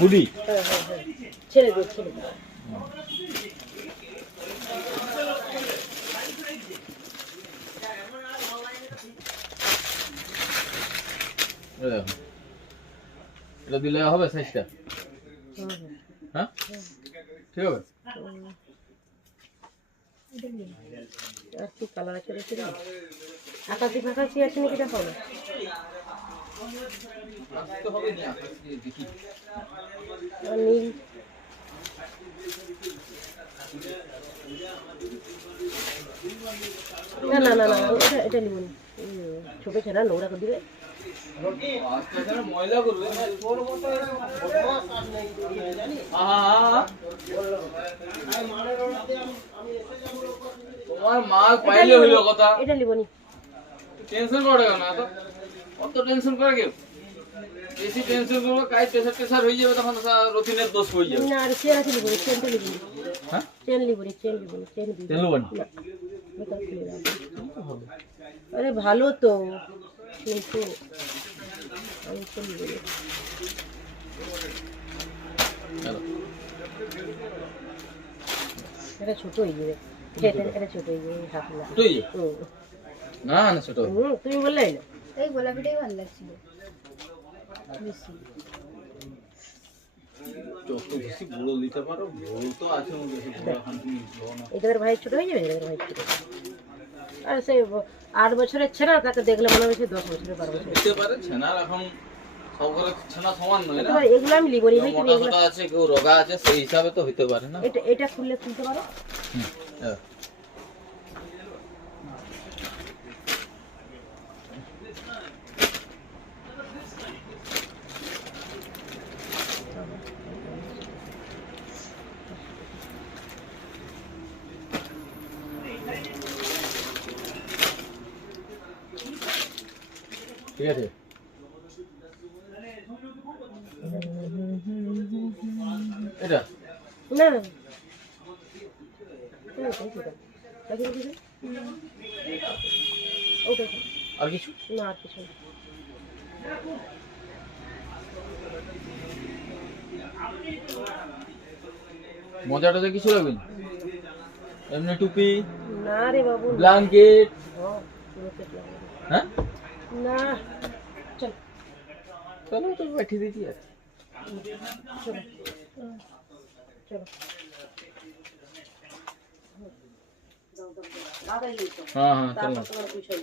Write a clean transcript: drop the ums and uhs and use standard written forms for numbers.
Hoodie ছেড়ে দিও ছেড়ে দিও। এটা দিলে হবে সাইজটা? হ্যাঁ ঠিক হবে। আর কি কালার আছে দেখি না, আকাশি ফাঁকাশি আছে নাকি দেখো না। আর নীল না না না না এটা এটা নিব না, ছোট ছেড়া নোংরা করে দিবে। ময়লা করবে তোমার মাল পাইলে হইলো কথা। এটা নিব নি, টেনশন করে কেন এত? অত টেনশন করে কেউ? বেশি টেনশন করবো কাজ প্রেসার টেসার হয়ে যাবে, তখন রতিনের দোষ হয়ে যাবে। না আর চেন আছে নিব নি, চেনটা নিব নি। হ্যাঁ চেন নিব নি, চেন নিব নি, চেন দিব তেল নেবো না? না। বেকার খুলে দাও। আরে ভালো তো, কিন্তু আমি তো নিব নি। চলো। এটা ছোট হয়ে যাবে, এটা ছোট হয়ে যাবে, হাফ না। ছোট হয়ে যাবে? না না ছোট হবে। তুমি বললে না এই গোলাপিটাই ভালো লাগছিল বেশি। যত বেশি গুঁড়ো দিতে পারো, গুঁড়ো তো আছে ওর বেশি, গুঁড়ো এখন তুমি দিও না। এদের ভাই ছোট হয়ে যাবে, এদের ভাই ছোট হয়ে যাবে। আর সেই 8 বছরের ছেড়া, তাকে দেখলে মনে হচ্ছে 10 বছরের 12 বছরের। দিতে পারে ছেনার এখন সব ঘরে ছেনা সমান নয় না। এগুলো আমি লিবো নি ভাই, তুমি মোটা এগুলো সোটা আছে, কেউ রোগা আছে, সেই হিসাবে তো হইতে পারে না। এটা এটা খুললে খুলতে পারো। হ্যাঁ। ঠিক আছে। এটা না ওটা আর কিছু না, আর কিছু না। মজাটাতে কিছু লাগবে না? এমনি টুপি, না রে বাবু, ব্ল্যাঙ্কেট। হ্যাঁ না চল চলো তো পাঠিয়ে দিচ্ছি আর। চলো চলো। হ্যাঁ হ্যাঁ চলো। তোমার বিষয়